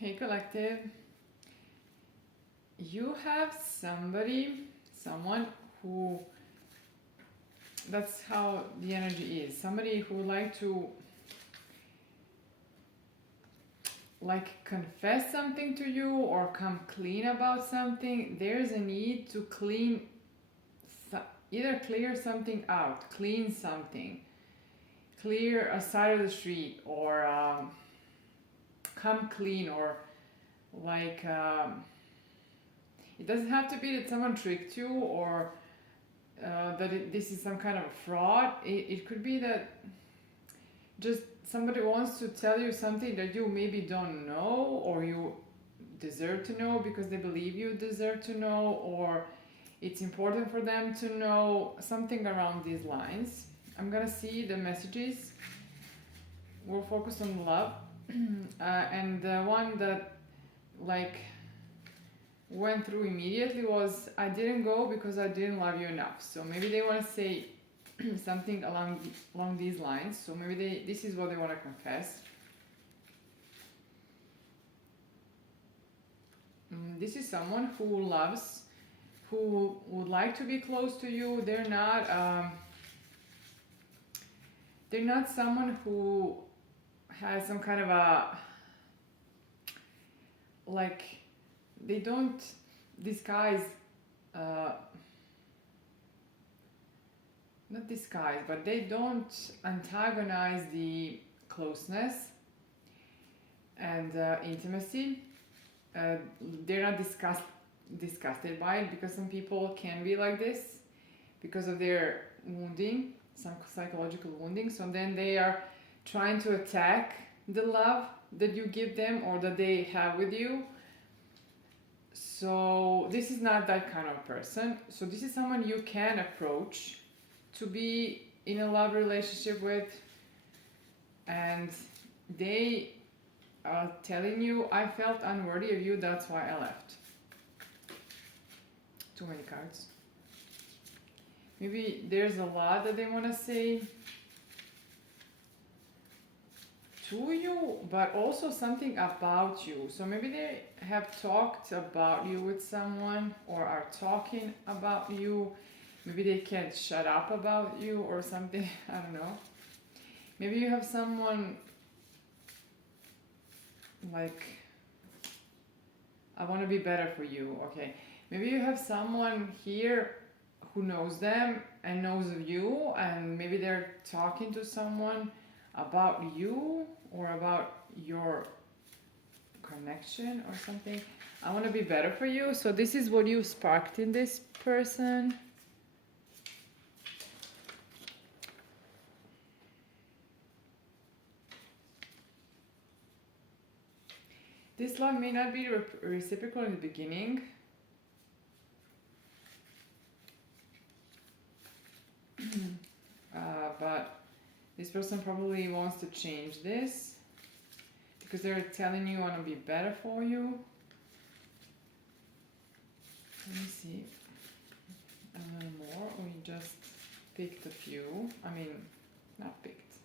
Hey collective, you have someone who, that's how the energy is. Somebody who would like to confess something to you or come clean about something. There's a need to either clear something out, clean something, clear a side of the street, or come clean, or like it doesn't have to be that someone tricked you, or this is some kind of fraud. It could be that just somebody wants to tell you something that you maybe don't know, or you deserve to know because they believe you deserve to know, or it's important for them to know, something around these lines. I'm gonna see the messages. We'll focus on love. And the one that went through immediately was, I didn't go because I didn't love you enough. So maybe they want to say something along these lines. So maybe this is what they want to confess. This is someone who loves, who would like to be close to you. They're not someone who has some kind of they don't disguise, not disguise, but they don't antagonize the closeness and intimacy. They're not disgusted by it, because some people can be like this because of their wounding, some psychological wounding. So then they are trying to attack the love that you give them or that they have with you. So this is not that kind of person. So this is someone you can approach to be in a love relationship with, and they are telling you, I felt unworthy of you, that's why I left. Too many cards. Maybe there's a lot that they want to say to you, but also something about you. So maybe they have talked about you with someone, or are talking about you. Maybe they can't shut up about you or something. I don't know. Maybe you have someone like, I want to be better for you. Okay. Maybe you have someone here who knows them and knows of you, and maybe they're talking to someone about you or about your connection or something. I want to be better for you. So this is what you sparked in this person. This love may not be reciprocal in the beginning. But this person probably wants to change this because they're telling you, I want to be better for you. Let me see. A little more. We just picked a few. I mean, not picked.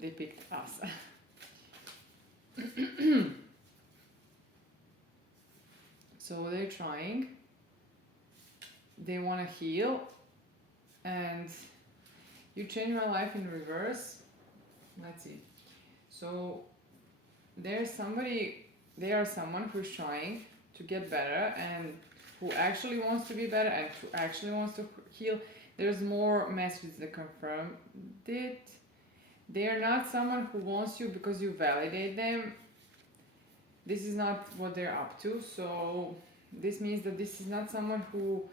They picked us. So they're trying. They want to heal. And you changed my life in reverse. Let's see. So they are someone who's trying to get better and who actually wants to be better and who actually wants to heal. There's more messages that confirm it. They are not someone who wants you because you validate them. This is not what they're up to. So this means that this is not someone who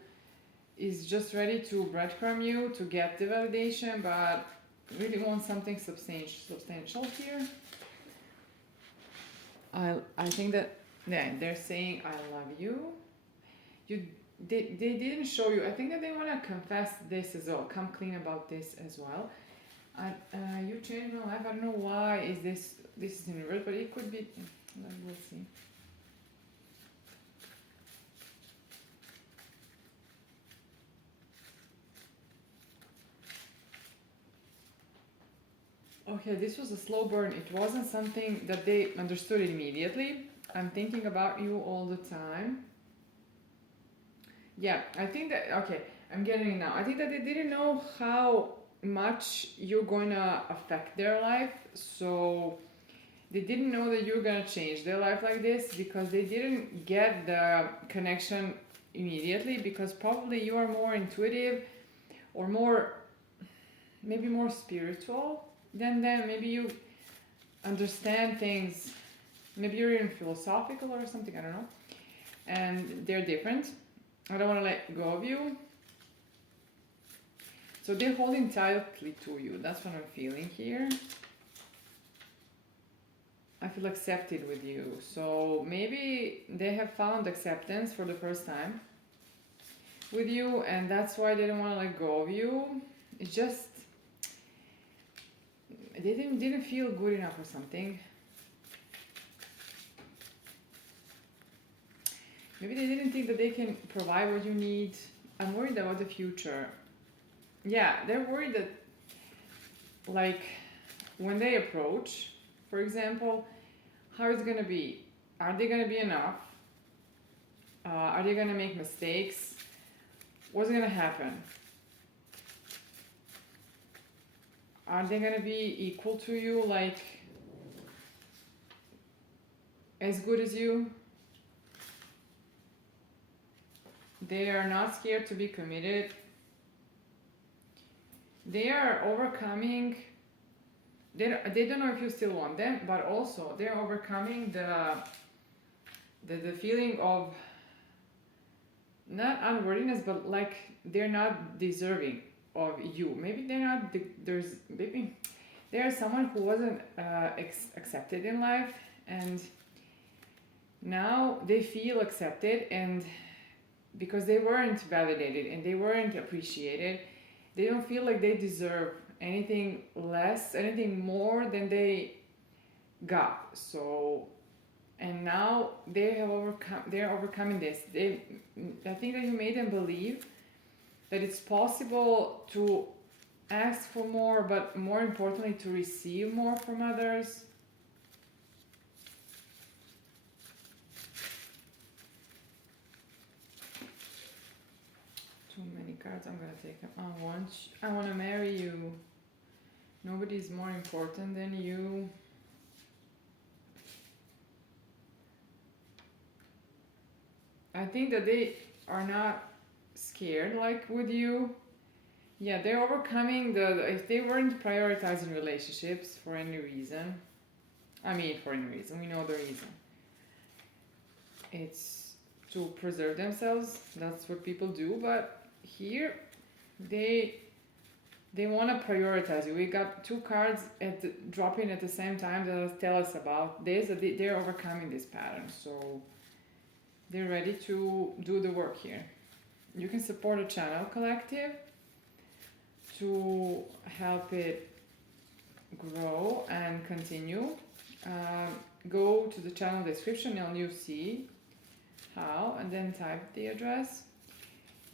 is just ready to breadcrumb you to get the validation, but really wants something substantial here. I think that they're saying I love you. They didn't show you. I think that they want to confess this as well. Come clean about this as well. You changed my life. I don't know why is this is in reverse, but it could be. We'll see. Okay, this was a slow burn. It wasn't something that they understood immediately. I'm thinking about you all the time. Yeah, I think that, okay, I'm getting it now. I think that they didn't know how much you're going to affect their life. So they didn't know that you're going to change their life like this because they didn't get the connection immediately, because probably you are more intuitive or more, maybe more spiritual than them. Maybe you understand things, maybe you're even philosophical or something, I don't know. And they're different. I don't want to let go of you. So they're holding tightly to you. That's what I'm feeling here. I feel accepted with you. So maybe they have found acceptance for the first time with you, and that's why they don't want to let go of you. It's just they didn't feel good enough or something. Maybe they didn't think that they can provide what you need. I'm worried about the future. Yeah, they're worried that, like, when they approach, for example, how is it going to be? Are they going to be enough? Are they going to make mistakes? What's going to happen? Are they going to be equal to you, like, as good as you? They are not scared to be committed. They are overcoming, they don't know if you still want them, but also they're overcoming the feeling of not unworthiness, but like they're not deserving of you. Maybe they're not, maybe there's someone who wasn't accepted in life, and now they feel accepted, and because they weren't validated and they weren't appreciated, they don't feel like they deserve anything less, anything more than they got. So, and now they're overcoming this. I think that you made them believe that it's possible to ask for more, but more importantly, to receive more from others. Too many cards, I'm gonna take them. I want to marry you. Nobody's more important than you. I think that they are not scared like with you. Yeah, they're overcoming if they weren't prioritizing relationships for any reason. For any reason, we know the reason. It's to preserve themselves. That's what people do, but here they want to prioritize you. We got two cards dropping at the same time that tell us about this. They're overcoming this pattern, so they're ready to do the work here. You can support a channel collective to help it grow and continue. Go to the channel description and you'll see how, and then type the address.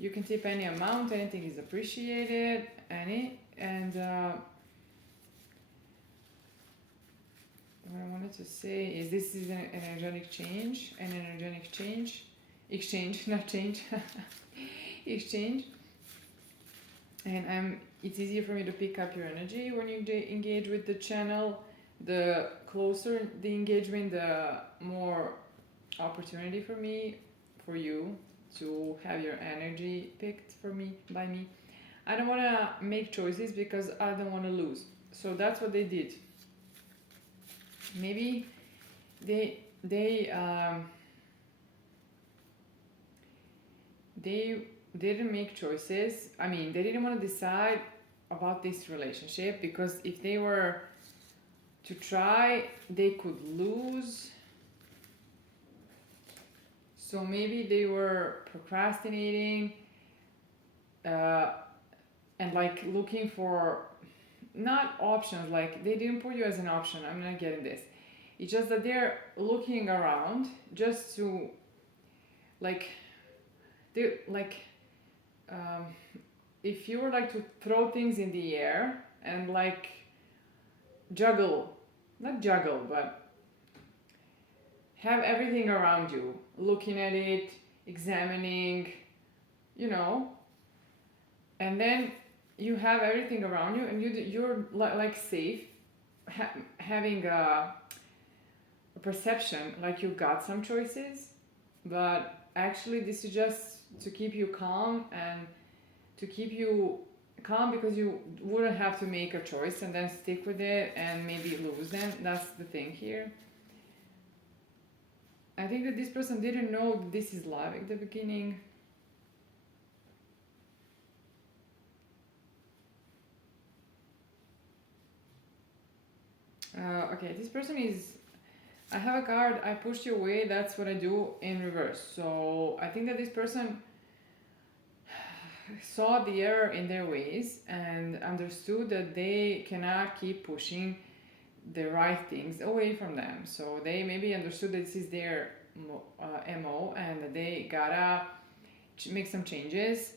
You can tip any amount, anything is appreciated, and what I wanted to say is this is an energetic change, exchange, not change, exchange. And it's easier for me to pick up your energy when you engage with the channel. The closer the engagement, the more opportunity for you to have your energy picked by me. I don't want to make choices because I don't want to lose. So that's what they did. Maybe they didn't make choices. They didn't want to decide about this relationship, because if they were to try, they could lose. So maybe they were procrastinating and like looking for not options, like they didn't put you as an option. I'm not getting this. It's just that they're looking around just to if you were like to throw things in the air and like juggle, not juggle, but have everything around you, looking at it, examining, you know, and then you have everything around you, and you're like safe, having a perception like you got some choices, but actually this is just to keep you calm, and to keep you calm because you wouldn't have to make a choice and then stick with it and maybe lose them. That's the thing here. I think that this person didn't know this is love at the beginning. Okay, this person is. I have a card, I pushed you away, that's what I do in reverse. So I think that this person saw the error in their ways and understood that they cannot keep pushing the right things away from them. So they maybe understood that this is their MO and that they gotta make some changes.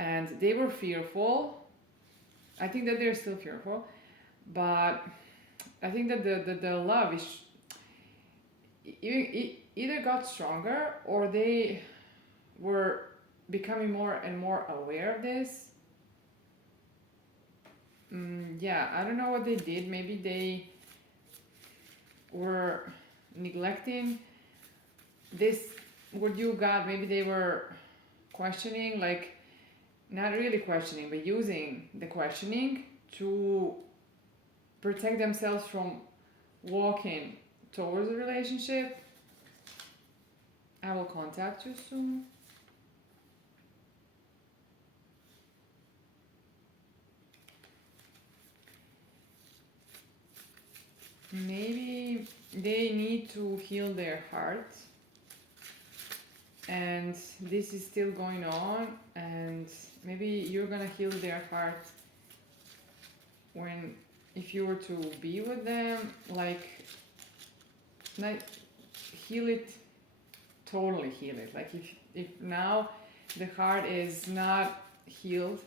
And they were fearful. I think that they're still fearful, but I think that the love is either got stronger or they were becoming more and more aware of this. Yeah, I don't know what they did. Maybe they were neglecting this, what you got. Maybe they were questioning, like not really questioning, but using the questioning to protect themselves from walking towards a relationship. I will contact you soon. Maybe they need to heal their heart, and this is still going on, and maybe you're gonna heal their heart when, if you were to be with them, like not heal it, totally heal it. Like if now the heart is not healed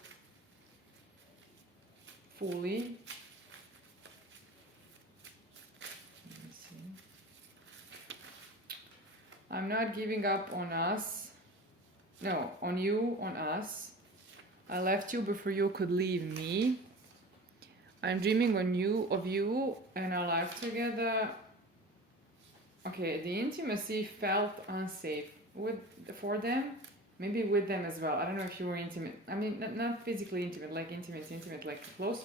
fully. Let me see. I'm not giving up on us. No, on you, on us. I left you before you could leave me. I'm dreaming of you and our life together. Okay, the intimacy felt unsafe for them, maybe with them as well. I don't know if you were intimate. I mean, not physically intimate, like intimate, like close,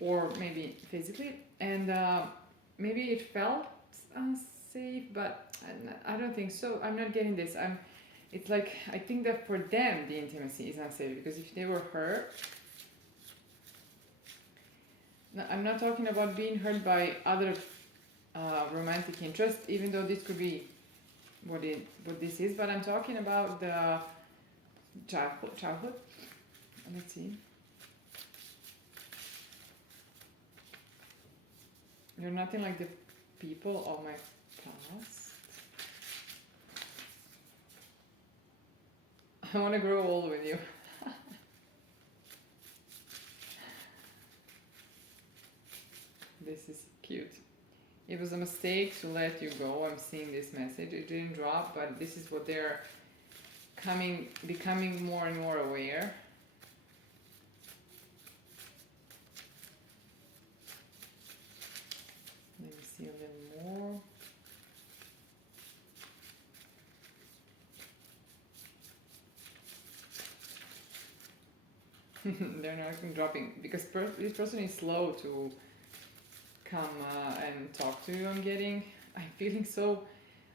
or maybe physically. And maybe it felt unsafe, but I don't think so. I'm not getting this. It's like, I think that for them the intimacy is unsafe because if they were hurt. Now, I'm not talking about being hurt by other romantic interest, even though this could be what this is, but I'm talking about the childhood. Let's see. You're nothing like the people of my past. I want to grow old with you. This is cute. It was a mistake to let you go. I'm seeing this message. It didn't drop, but this is what they're becoming more and more aware. Let me see a little more. They're not dropping because this person is slow to come and talk to you. I'm feeling so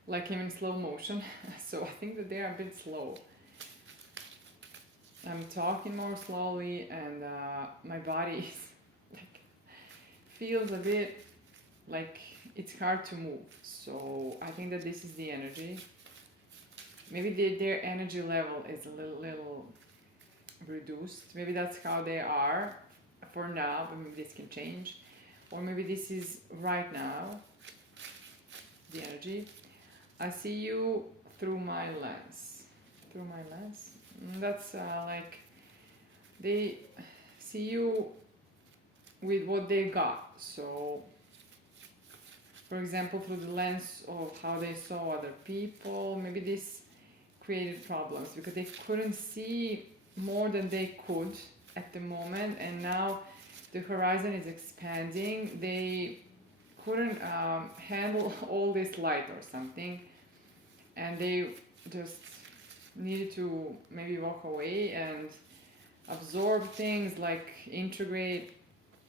like I'm in slow motion. So I think that they are a bit slow. I'm talking more slowly, and my body is like feels a bit like it's hard to move. So I think that this is the energy. Maybe their energy level is a little reduced. Maybe that's how they are for now, but maybe this can change. Or maybe this is right now, the energy. I see you through my lens. Through my lens? That's like, they see you with what they got. So, for example, through the lens of how they saw other people, maybe this created problems because they couldn't see more than they could at the moment, and now the horizon is expanding. They couldn't handle all this light or something, and they just needed to maybe walk away and absorb things, like integrate.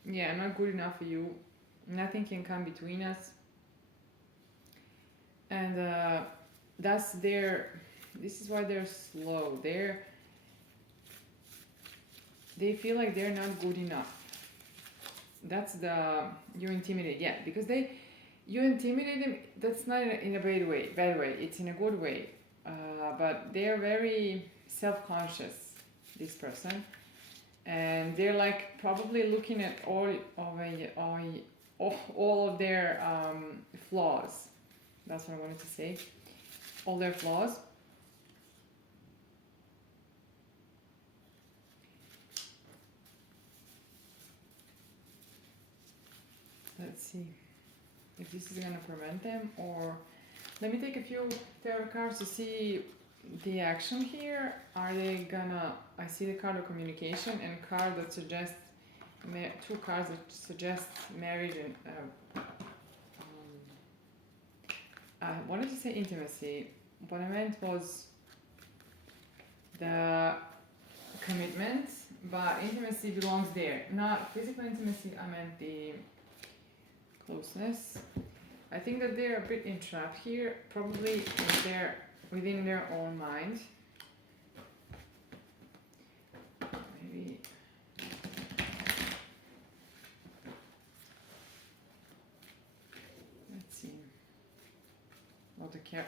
Yeah, I'm not good enough for you. Nothing can come between us. And that's their. This is why they're slow. They feel like they're not good enough. That's the you intimidate. Yeah, because you intimidate them. That's not in a bad way. Bad way. It's in a good way. But they're very self-conscious. This person, and they're like probably looking at all of their flaws. That's what I wanted to say. All their flaws. Let's see if this is gonna prevent them, or let me take a few tarot cards to see the action here. Are they gonna? I see the card of communication and card that suggests two cards that suggest marriage and I wanted to say intimacy. What I meant was the commitment, but intimacy belongs there. Not physical intimacy, I meant the closeness. I think that they're a bit entrapped here, probably within their own mind. Maybe. Let's see. What the carrot.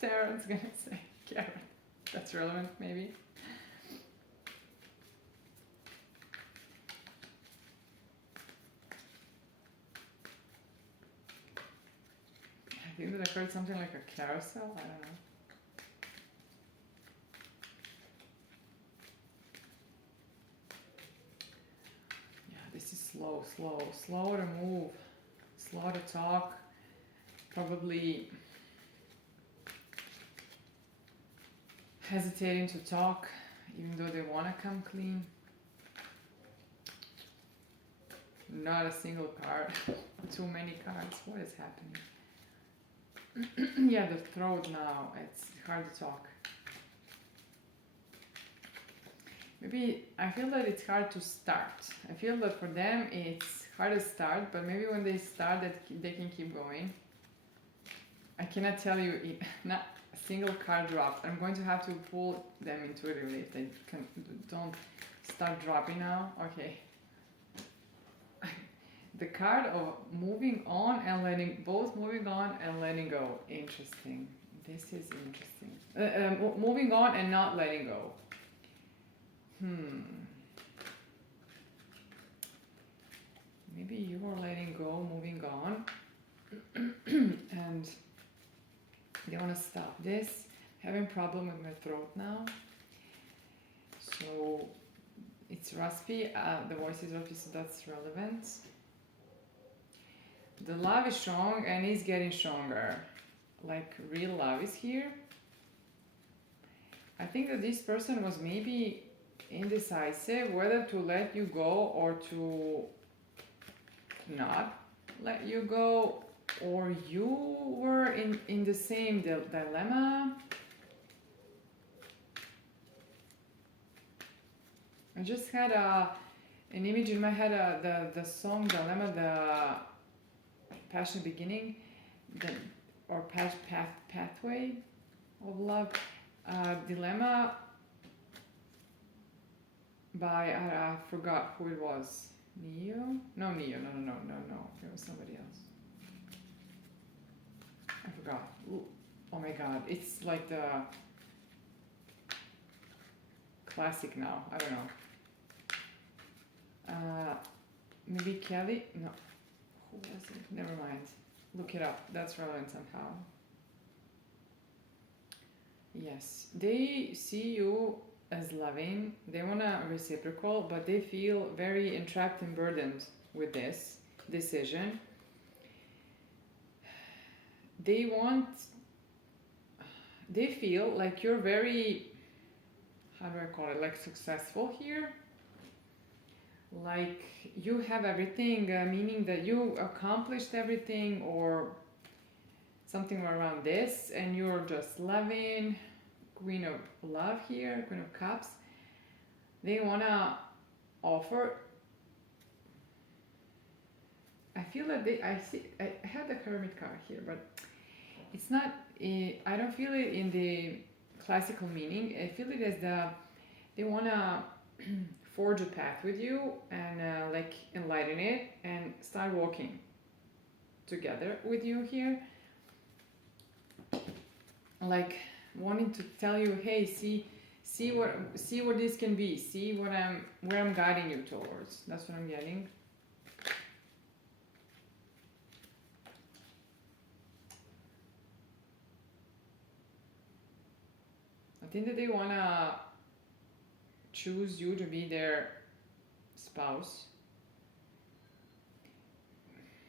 Tarot's gonna say carrot. That's relevant, maybe. I think that I heard something like a carousel. I don't know. Yeah, this is slow to move, slow to talk. Probably hesitating to talk, even though they want to come clean. Not a single card. Too many cards. What is happening? Yeah, the throat now. It's hard to talk. Maybe I feel that it's hard to start. I feel that for them it's hard to start, but maybe when they start, that they can keep going. I cannot tell you, not a single card dropped. I'm going to have to pull them intuitively if they don't start dropping now. Okay. The card of moving on and moving on and letting go. Interesting. This is interesting. Moving on and not letting go. Maybe you are letting go, moving on, and they want to stop this. Having problem with my throat now. So it's raspy. The voice is raspy, so that's relevant. The love is strong and is getting stronger. Like real love is here. I think that this person was maybe indecisive whether to let you go or to not let you go, or you were in the same dilemma. I just had an image in my head, the song Dilemma, the Passion Beginning, or Pathway of Love, Dilemma by, I forgot who it was. Neo? No, Neo, no. It was somebody else. I forgot. Ooh. Oh my god, it's like the classic now. I don't know. Maybe Kelly? No. Who was it? Never mind. Look it up. That's relevant somehow. Yes. They see you as loving. They want to reciprocal, but they feel very entrapped and burdened with this decision. They want, they feel like you're very, how do I call it, like successful here. Like you have everything, meaning that you accomplished everything or something around this, and you're just loving. Queen of Love here, Queen of Cups. They want to offer. I feel that I have the Hermit card here, but it's not, I don't feel it in the classical meaning. I feel it as they want to forge a path with you and like enlighten it and start walking together with you here. Like wanting to tell you, hey, see what this can be. See where I'm guiding you towards. That's what I'm getting. I think that they wanna choose you to be their spouse.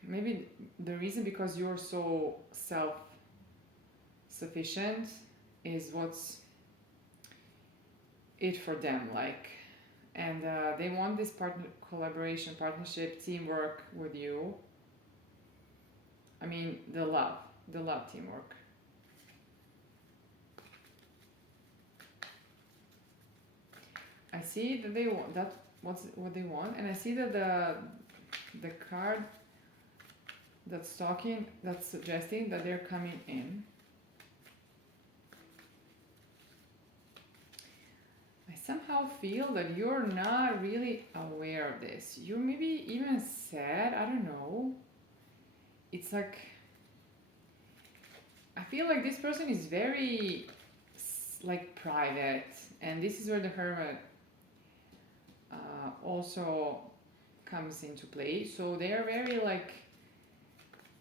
Maybe the reason because you're so self-sufficient is what's it for them, like, and they want this collaboration, partnership, teamwork with you. I mean, the love teamwork. I see that they want that. What's what they want, and I see that the card that's suggesting that they're coming in. I somehow feel that you're not really aware of this. You maybe even sad. I don't know. It's like I feel like this person is very like private, and this is where the Hermit also comes into play. So they are very like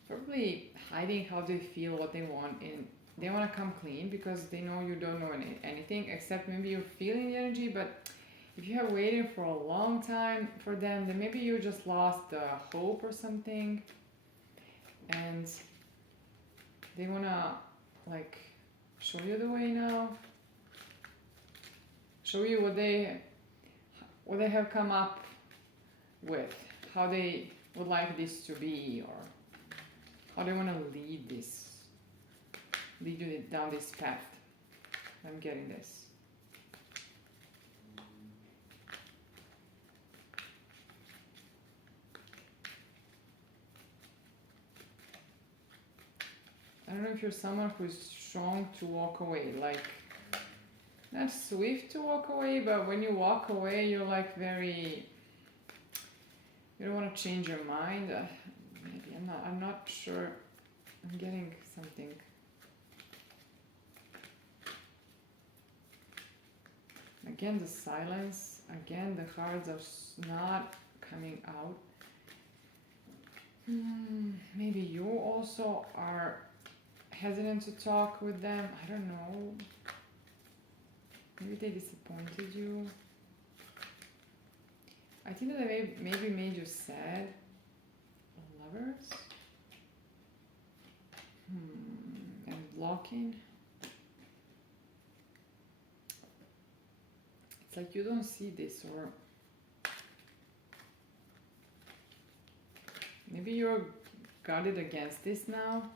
probably hiding how they feel, what they want, and they want to come clean because they know you don't know anything except maybe you're feeling the energy. But if you have waited for a long time for them, then maybe you just lost the hope or something, and they want to like show you the way now, show you what they have come up with, how they would like this to be, or how they want to lead you down this path. I'm getting this. I don't know if you're someone who's strong to walk away, like not swift to walk away, but when you walk away, you're like very. You don't want to change your mind. Maybe I'm not sure. I'm getting something. Again, the silence. Again, the cards are not coming out. Maybe you also are hesitant to talk with them. I don't know. Maybe they disappointed you. I think that they maybe made you sad. Lovers. And blocking. It's like you don't see this, or maybe you're guarded against this now.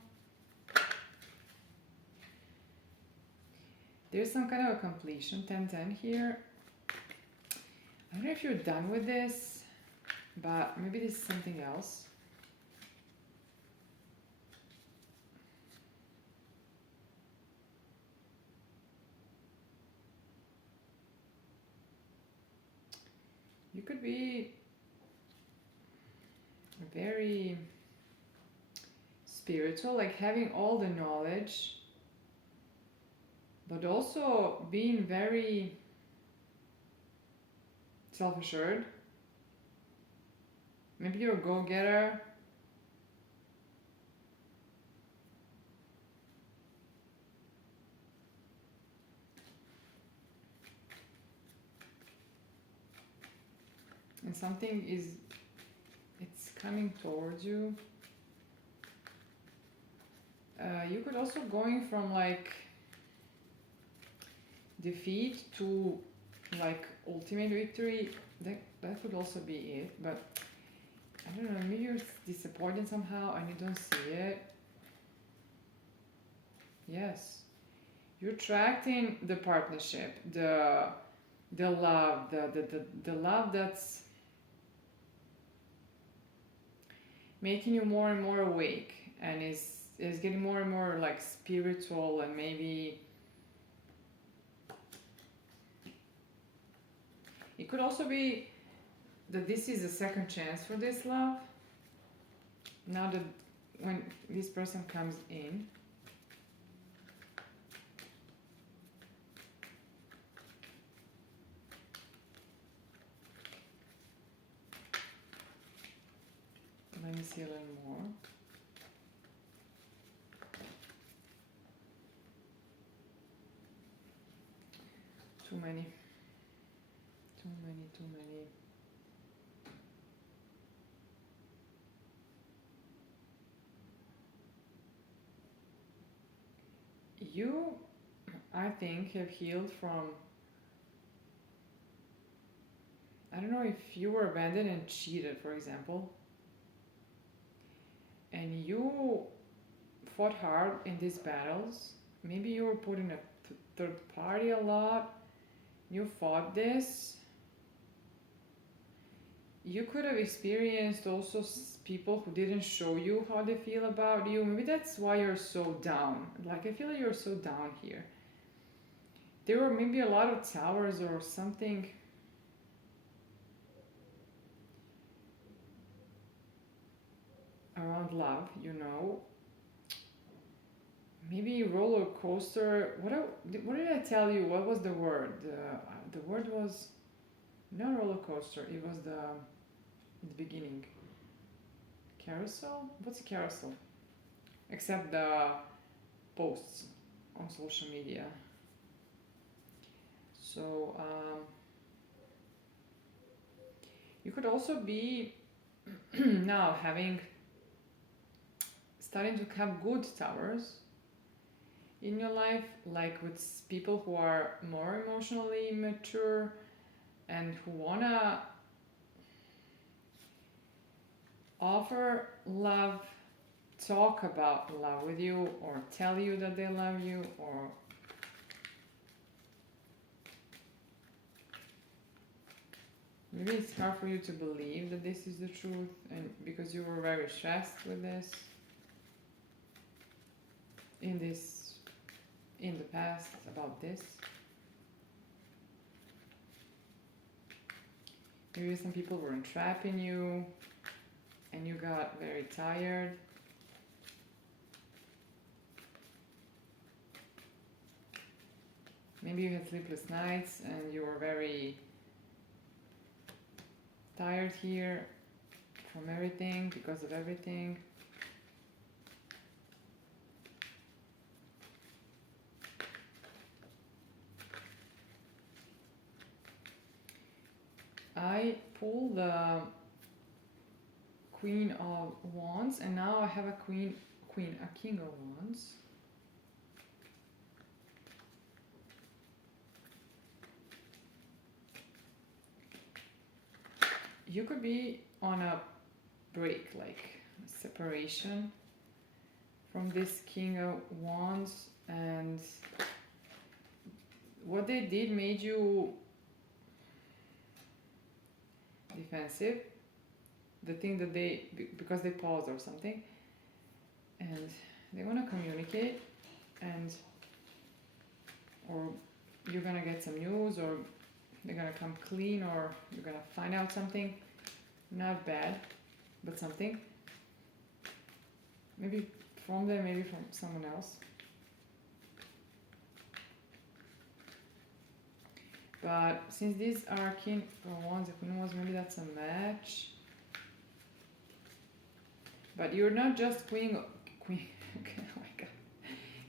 There's some kind of a completion, 10-10 here. I don't know if you're done with this, but maybe this is something else. You could be very spiritual, like having all the knowledge, but also being very self-assured. Maybe you're a go-getter. and something is, it's coming towards you. You could also going from like defeat to like ultimate victory. That could also be it, but I don't know, maybe you're disappointed somehow and you don't see it. Yes, you're attracting the partnership, the love, the love that's making you more and more awake, and is getting more and more like spiritual, and maybe it could also be that this is a second chance for this love. Now that when this person comes in, let me see a little more. Too many. You, I think, have healed from, I don't know, if you were abandoned and cheated, for example, and you fought hard in these battles. Maybe you were put in a third party a lot. You fought this. You could have experienced also people who didn't show you how they feel about you. Maybe that's why you're so down. Like, I feel like you're so down here. There were maybe a lot of towers or something around love, you know. Maybe roller coaster. What did I tell you? What was the word? The word was not roller coaster. It was the beginning. Carousel? What's a carousel? Except the posts on social media. So you could also be now starting to have good towers in your life, like with people who are more emotionally mature and who wanna offer love, talk about love with you, or tell you that they love you, or maybe it's hard for you to believe that this is the truth, and because you were very stressed with this in the past about this. Maybe some people were entrapping you and you got very tired. Maybe you had sleepless nights and you were very tired here from everything, because of everything. I pull the Queen of Wands, and now I have a King of Wands. You could be on a break, like a separation from this King of Wands, and what they did made you defensive. The thing that because they paused or something, and they want to communicate, and or you're gonna get some news, or they're gonna come clean, or you're gonna find out something not bad, but something, maybe from them, maybe from someone else. But since these are King of Wands, the Queen of Wands, maybe that's a match. But you're not just Queen oh my God,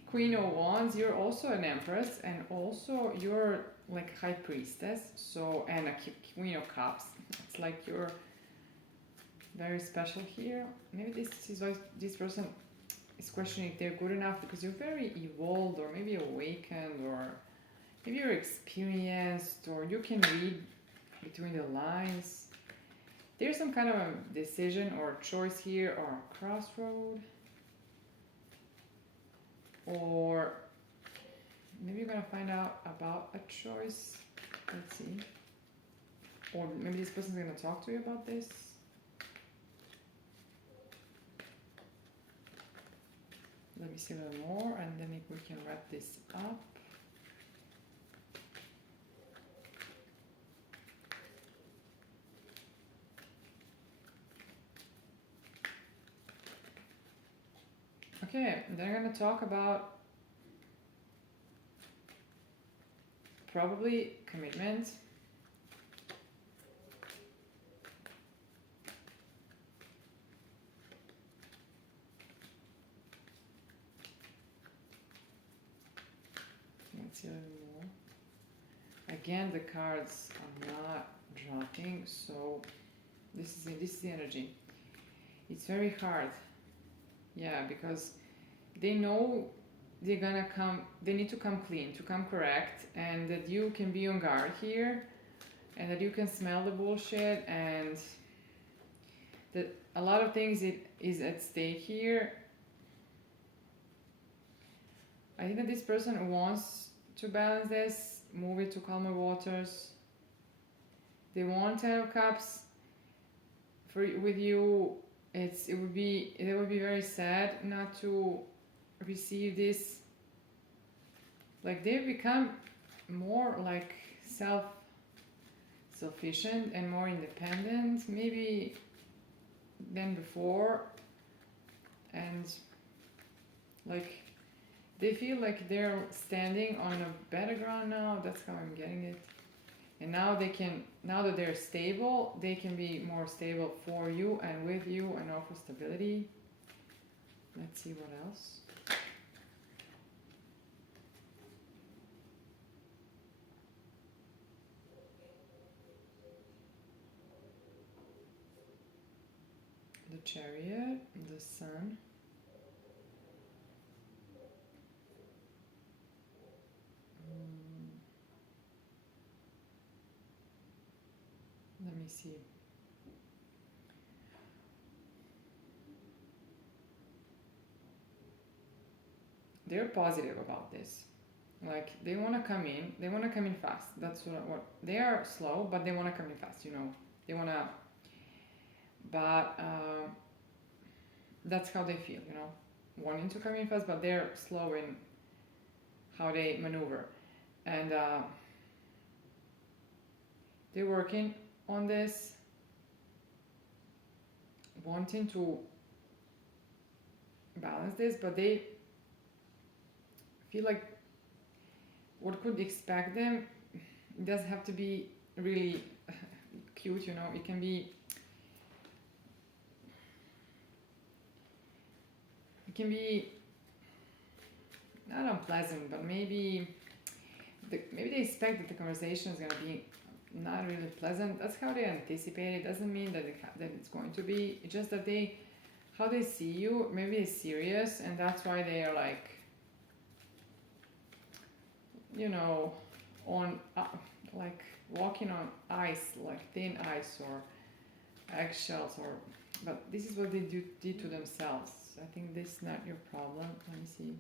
Queen of Wands. You're also an Empress, and also you're like High Priestess. So, and a Queen of Cups. It's like you're very special here. Maybe this is why this person is questioning if they're good enough, because you're very evolved, or maybe awakened, or maybe you're experienced, or you can read between the lines. There's some kind of a decision or choice here, or a crossroad. Or maybe you're gonna find out about a choice. Let's see. Or maybe this person's gonna talk to you about this. Let me see a little more, and then maybe we can wrap this up. Okay, then I'm going to talk about probably commitment. Let's see a little more. Again, the cards are not dropping, so this is the energy. It's very hard. Yeah, because they know they're gonna come, they need to come clean, to come correct, and that you can be on guard here, and that you can smell the bullshit, and that a lot of things is at stake here. I think that this person wants to balance this, move it to calmer waters. They want 10 of Cups with you. It would be very sad not to receive this. Like, they've become more like self-sufficient and more independent maybe than before, and like they feel like they're standing on a better ground now. That's how I'm getting it. And now that they're stable, they can be more stable for you and with you, and offer stability. Let's see what else. The Chariot, the Sun. Let me see. They're positive about this. Like, they want to come in. They want to come in fast. That's what they are slow, but they want to come in fast. They want to. But that's how they feel. Wanting to come in fast, but they're slow in how they maneuver, and they're working on this, wanting to balance this, but they feel like what could expect them, it doesn't have to be really cute, it can be not unpleasant, but maybe they expect that the conversation is going to be not really pleasant. That's how they anticipate it. Doesn't mean that it's going to be. It's just that how they see you, maybe is serious, and that's why they are like, on like walking on ice, like thin ice or eggshells, but this is what they did to themselves. I think this is not your problem. Let me see.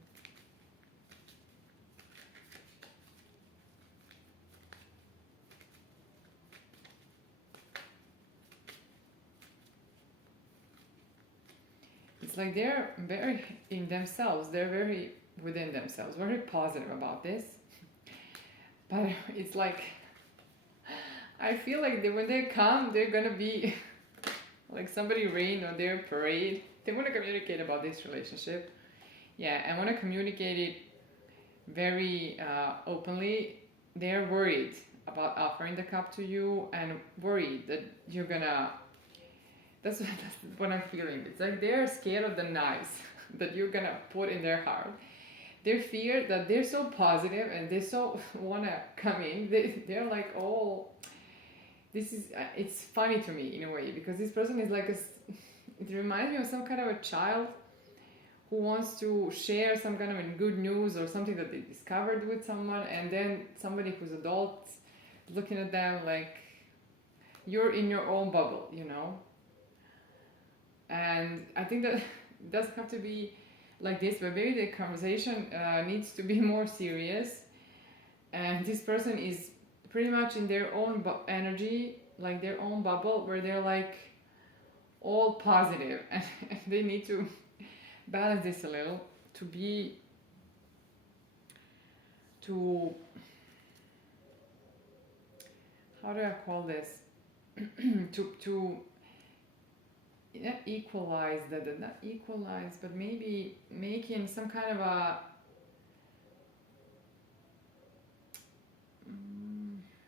It's like they're very in themselves. They're very within themselves, very positive about this. But it's like, I feel like when they come, they're gonna be like somebody rain on their parade. They want to communicate about this relationship. Yeah, and want to communicate it very openly. They're worried about offering the cup to you, and worried that you're gonna. That's what I'm feeling. It's like they're scared of the knives that you're gonna put in their heart. They fear that they're so positive and they so wanna come in. They're like all this is it's funny to me in a way, because this person is like it reminds me of some kind of a child who wants to share some kind of a good news or something that they discovered with someone, and then somebody who's adult looking at them like you're in your own bubble, you know. And I think that it doesn't have to be like this, but maybe the conversation needs to be more serious, and this person is pretty much in their own energy, like their own bubble, where they're like all positive and they need to balance this a little to be to how do I call this to not equalize not equalize, but maybe making some kind of a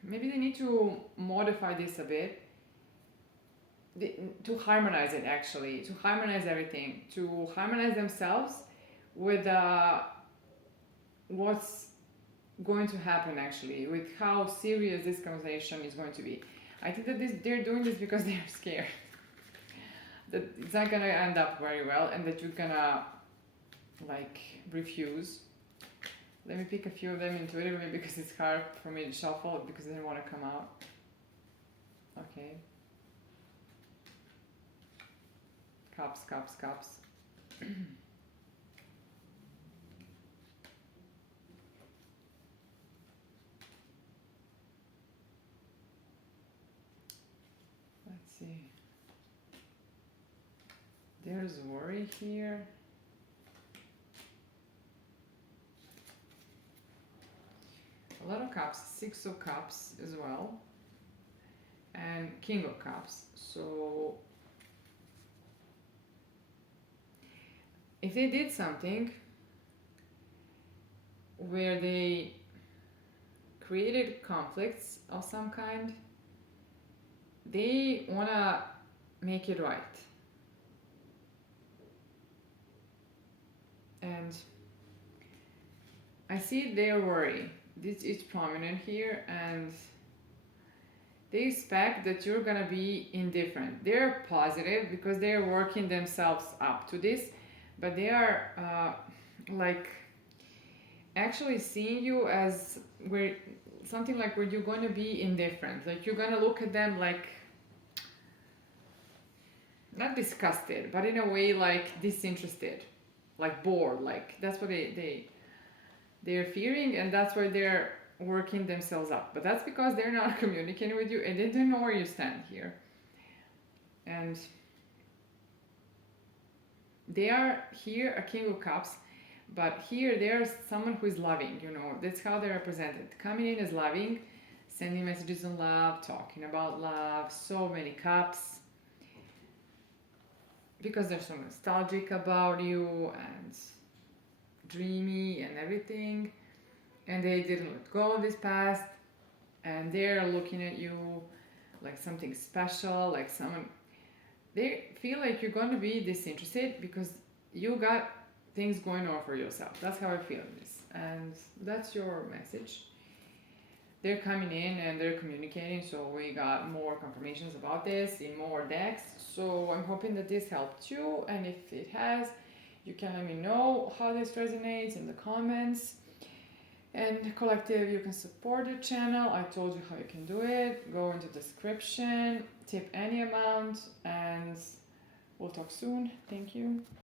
maybe they need to modify this a bit, to harmonize it, actually, to harmonize everything, to harmonize themselves with what's going to happen, actually, with how serious this conversation is going to be. I think that they're doing this because they're scared that it's not gonna end up very well and that you're gonna like refuse. Let me pick a few of them intuitively because it's hard for me to shuffle because they don't want to come out. Okay. Cups, cups, cups. Let's see. There's worry here. A lot of cups, 6 of cups as well, and King of Cups. So if they did something where they created conflicts of some kind, they want to make it right. And I see their worry. This is prominent here, and they expect that you're gonna be indifferent. They're positive because they're working themselves up to this, but they are like actually seeing you as where something like where you're gonna be indifferent. Like you're gonna look at them like not disgusted, but in a way like disinterested, like bored. Like that's what they're fearing, and that's why they're working themselves up. But that's because they're not communicating with you and they don't know where you stand here. And they are here a King of Cups, but here there's someone who is loving, you know. That's how they're represented. Coming in as loving, sending messages on love, talking about love, so many cups. Because they're so nostalgic about you and dreamy and everything, and they didn't let go of this past, and they're looking at you like something special, like someone they feel like you're going to be disinterested because you got things going on for yourself. That's how I feel this, and that's your message. They're coming in and they're communicating, so we got more confirmations about this in more decks. So I'm hoping that this helped you, and if it has, you can let me know how this resonates in the comments. And collective, you can support the channel. I told you how you can do it. Go into the description, tip any amount, and we'll talk soon. Thank you.